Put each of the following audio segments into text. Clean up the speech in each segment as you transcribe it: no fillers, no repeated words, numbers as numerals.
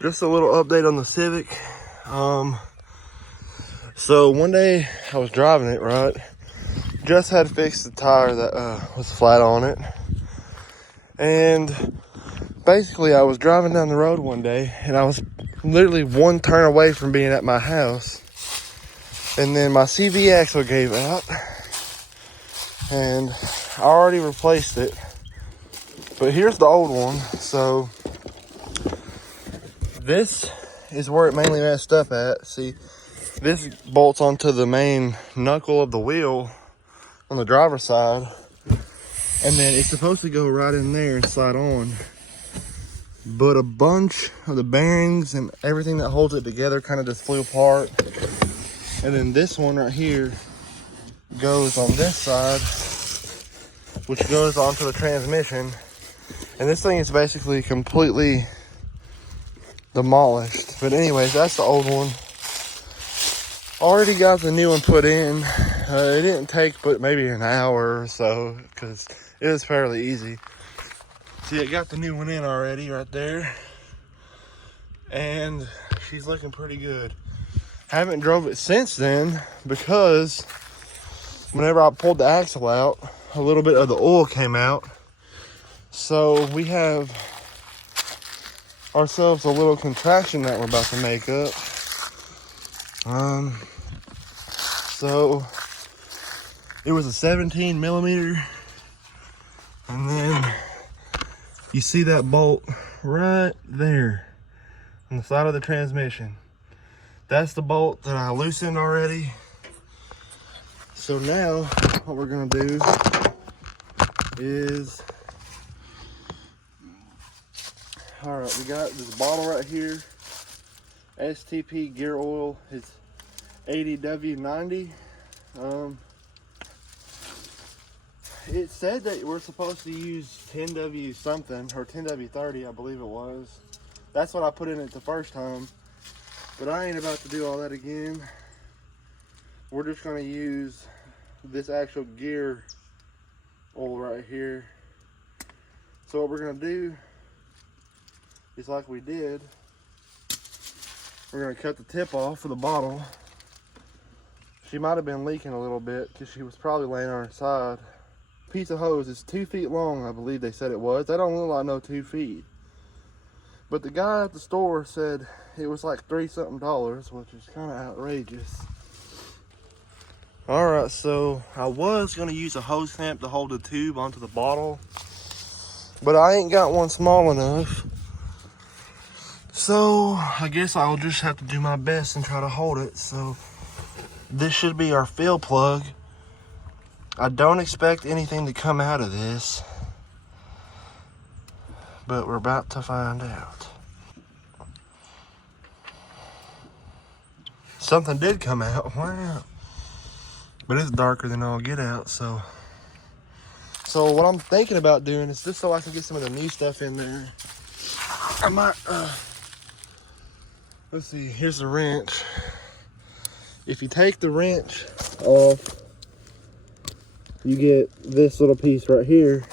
Just a little update on the Civic. So one day I was driving it, right? Just had fixed the tire that was flat on it. And basically I was driving down the road one day and I was literally one turn away from being at my house. And then my CV axle gave out. And I already replaced it. But here's the old one. So this is where it mainly messed up at. See, this bolts onto the main knuckle of the wheel on the driver's side. And then it's supposed to go right in there and slide on. But a bunch of the bearings and everything that holds it together kind of just flew apart. And then this one right here goes on this side, which goes onto the transmission. And this thing is basically completely demolished. But anyways, that's the old one. Already got the new one put in. It didn't take but maybe an hour or so because it was fairly easy. See, I got the new one in already right there. And she's looking pretty good. Haven't drove it since then because whenever I pulled the axle out, a little bit of the oil came out. So we have ourselves a little contraction that we're about to make up. So it was a 17 millimeter, and then you see that bolt right there on the side of the transmission. That's the bolt that I loosened already. So now what we're gonna do is, all right, we got this bottle right here. STP gear oil is 80W90. It said that we're supposed to use 10W something, or 10W30, I believe it was. That's what I put in it the first time. But I ain't about to do all that again. We're just gonna use this actual gear oil right here. So what we're gonna do is, like we did, we're gonna cut the tip off of the bottle. She might have been leaking a little bit because she was probably laying on her side. Piece of hose is 2 feet long, I believe they said it was. That don't look like no 2 feet. But the guy at the store said it was like $3 something, which is kind of outrageous. All right, so I was gonna use a hose clamp to hold the tube onto the bottle, but I ain't got one small enough. So I guess I'll just have to do my best and try to hold it. So this should be our fill plug. I don't expect anything to come out of this, but we're about to find out. Something did come out, wow. But it's darker than all get out, so what I'm thinking about doing is, just so I can get some of the new stuff in there, I might, let's see, here's the wrench. If you take the wrench off, you get this little piece right here.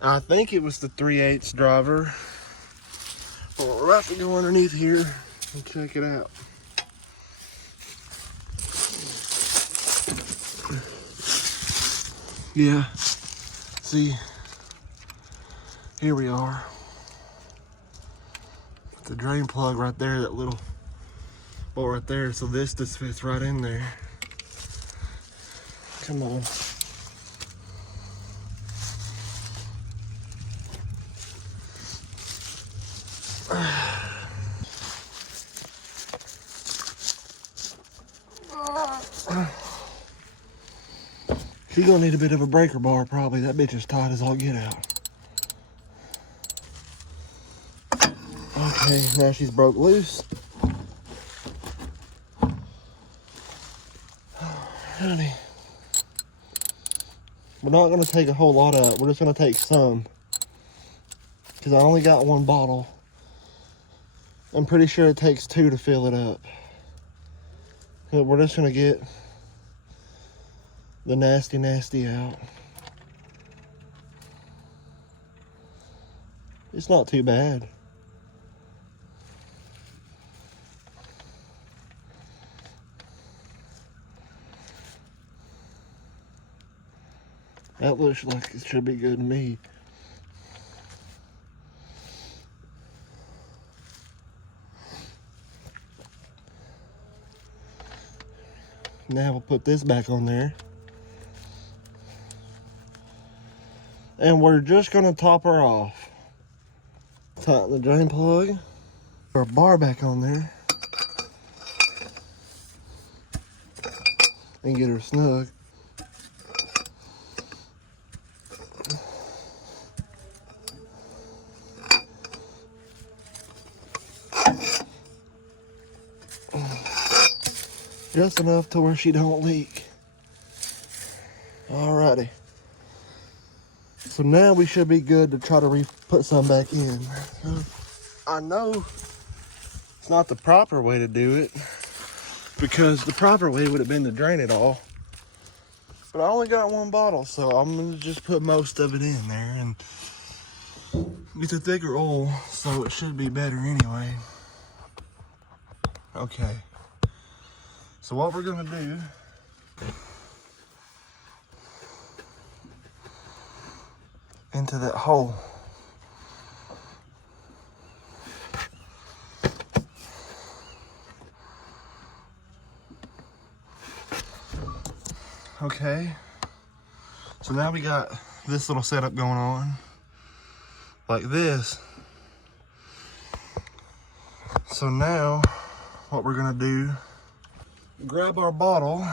I think it was the 3/8 driver. But we're about to go underneath here and check it out. Yeah, see, here we are. The drain plug right there, that little bolt right there. So this just fits right in there. Come on. She's gonna need a bit of a breaker bar probably. That bitch is tight as all get out. Okay, now she's broke loose. Honey, we're not gonna take a whole lot out. We're just gonna take some, because I only got one bottle. I'm pretty sure it takes 2 to fill it up. But we're just gonna get the nasty out. It's not too bad. That looks like it should be good to me. Now we'll put this back on there. And we're just gonna top her off. Tighten the drain plug. Put our bar back on there. And get her snug. Just enough to where she don't leak. Alrighty. So now we should be good to try to put some back in. I know it's not the proper way to do it, because the proper way would have been to drain it all. But I only got one bottle, so I'm gonna just put most of it in there, and it's a thicker oil, so it should be better anyway. Okay. So what we're gonna do, into that hole. Okay, so now we got this little setup going on, like this. So now, what we're gonna do, grab our bottle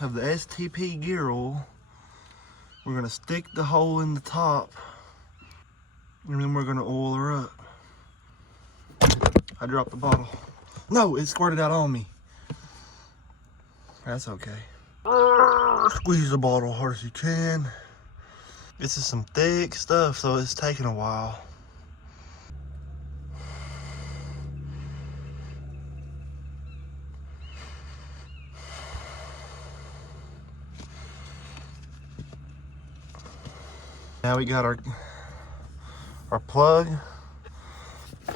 of the STP gear oil. We're gonna stick the hole in the top, and then we're gonna oil her up. I dropped the bottle. No, it squirted out on me. That's okay. Squeeze the bottle hard as you can. This is some thick stuff, so it's taking a while. Now we got our plug,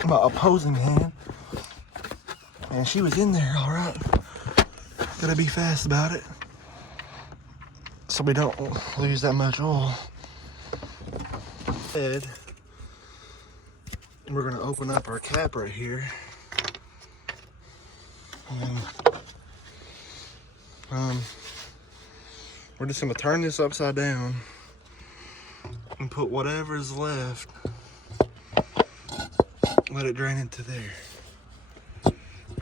my opposing hand, and she was in there all right. Gotta be fast about it so we don't lose that much oil. We're gonna open up our cap right here, and we're just gonna turn this upside down and put whatever is left, let it drain into there.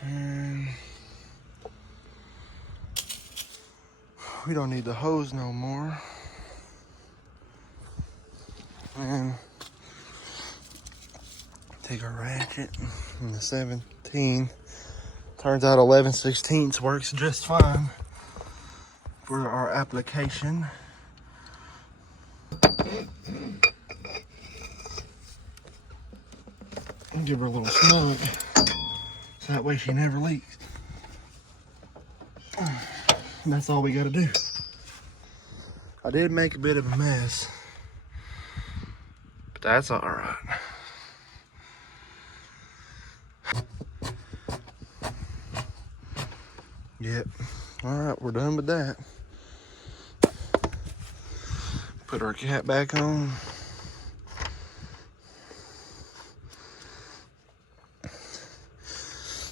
And we don't need the hose no more. And take our ratchet and the 17. Turns out 11/16 works just fine for our application. Give her a little snug, so that way she never leaks. And that's all we gotta do. I did make a bit of a mess, but that's all right. Yep. All right, we're done with that. Put our cap back on.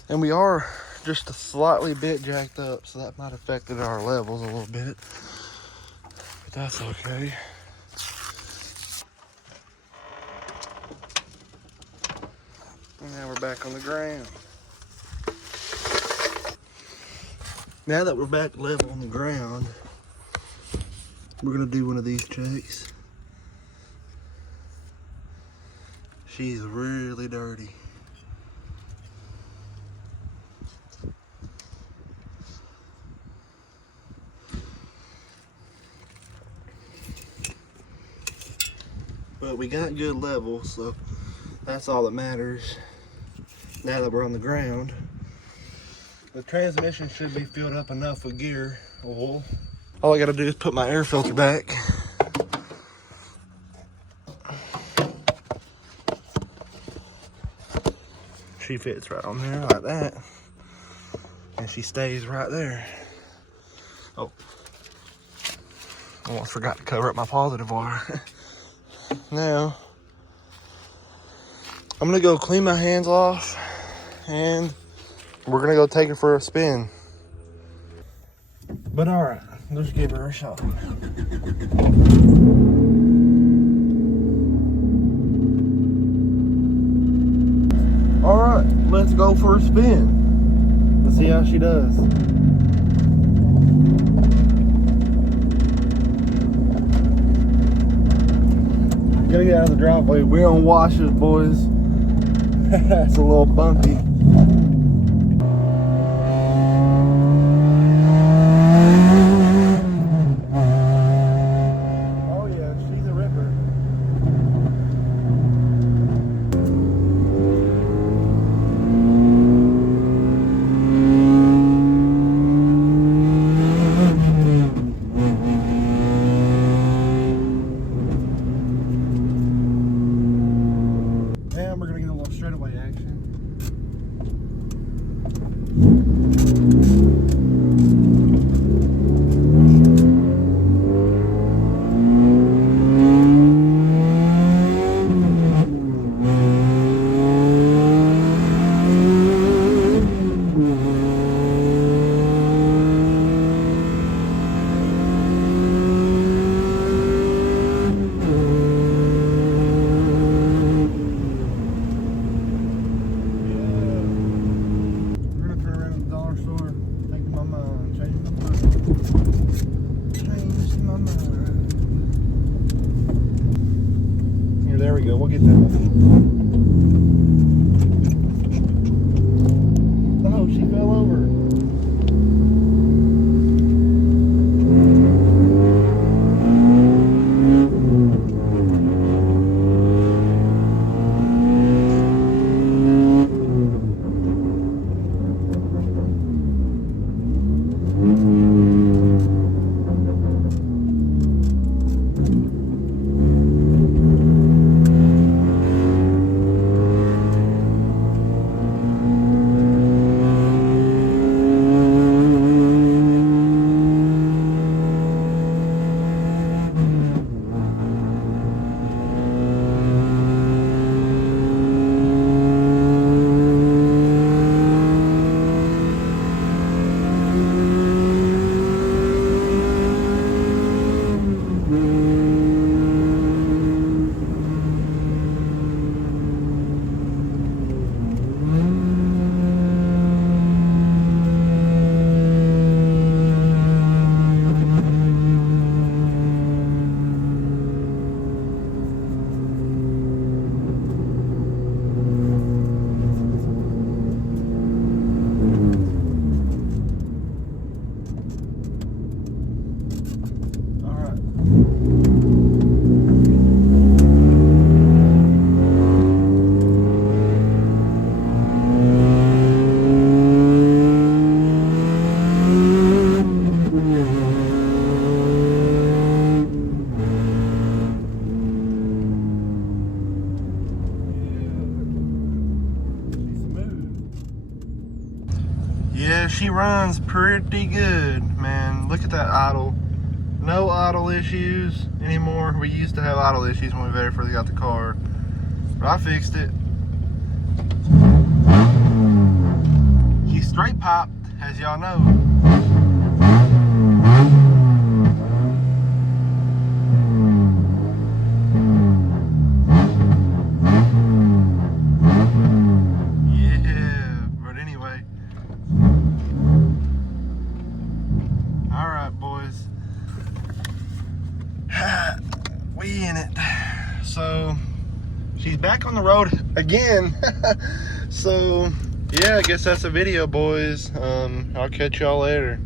And we are just a slightly bit jacked up, so that might have affected our levels a little bit. But that's okay. And now we're back on the ground. Now that we're back level on the ground, we're gonna do one of these checks. She's really dirty. But we got good levels, so that's all that matters. Now that we're on the ground, the transmission should be filled up enough with gear oil. All I gotta do is put my air filter back. She fits right on there like that. And she stays right there. Oh. Almost forgot to cover up my positive wire. Now, I'm gonna go clean my hands off and we're gonna go take her for a spin. But all right, let's give her a shot. All right, let's go for a spin. Let's see how she does. Gotta get out of the driveway. We're on washes, boys. That's a little bumpy. Oh yeah, she's a ripper. And we're gonna get a little straightaway action. There we go, we'll get that. Oh, she fell over. Yeah, she runs pretty good, man. Look at that idle. No idle issues anymore. We used to have idle issues when we very first got the car, but I fixed it. She's straight popped, as y'all know. We in it. So she's back on the road again. So yeah, I guess that's a video, boys. I'll catch y'all later.